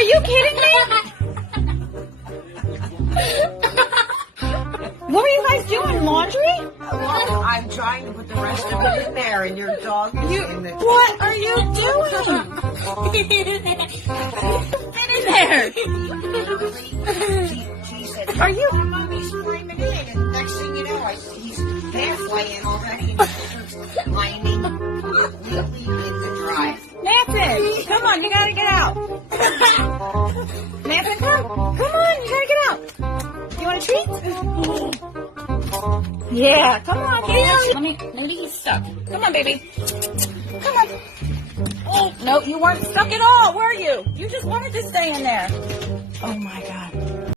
Are you kidding me? What were you guys doing? Laundry? Well, I'm trying to put the rest of it in there, and your dog is in the... What are you doing? Get in there. She said, Are you? Mommy's climbing in, and next thing you know, he's halfway in already, and he's climbing completely in the drive. Nathan, come on, you gotta get out. Nathan, come on, you gotta get out. You want a treat? Yeah, come on, get out. Let me, Nudie, he's stuck. Come on, baby. Come on. Oh, no, you weren't stuck at all, were you? You just wanted to stay in there. Oh my God.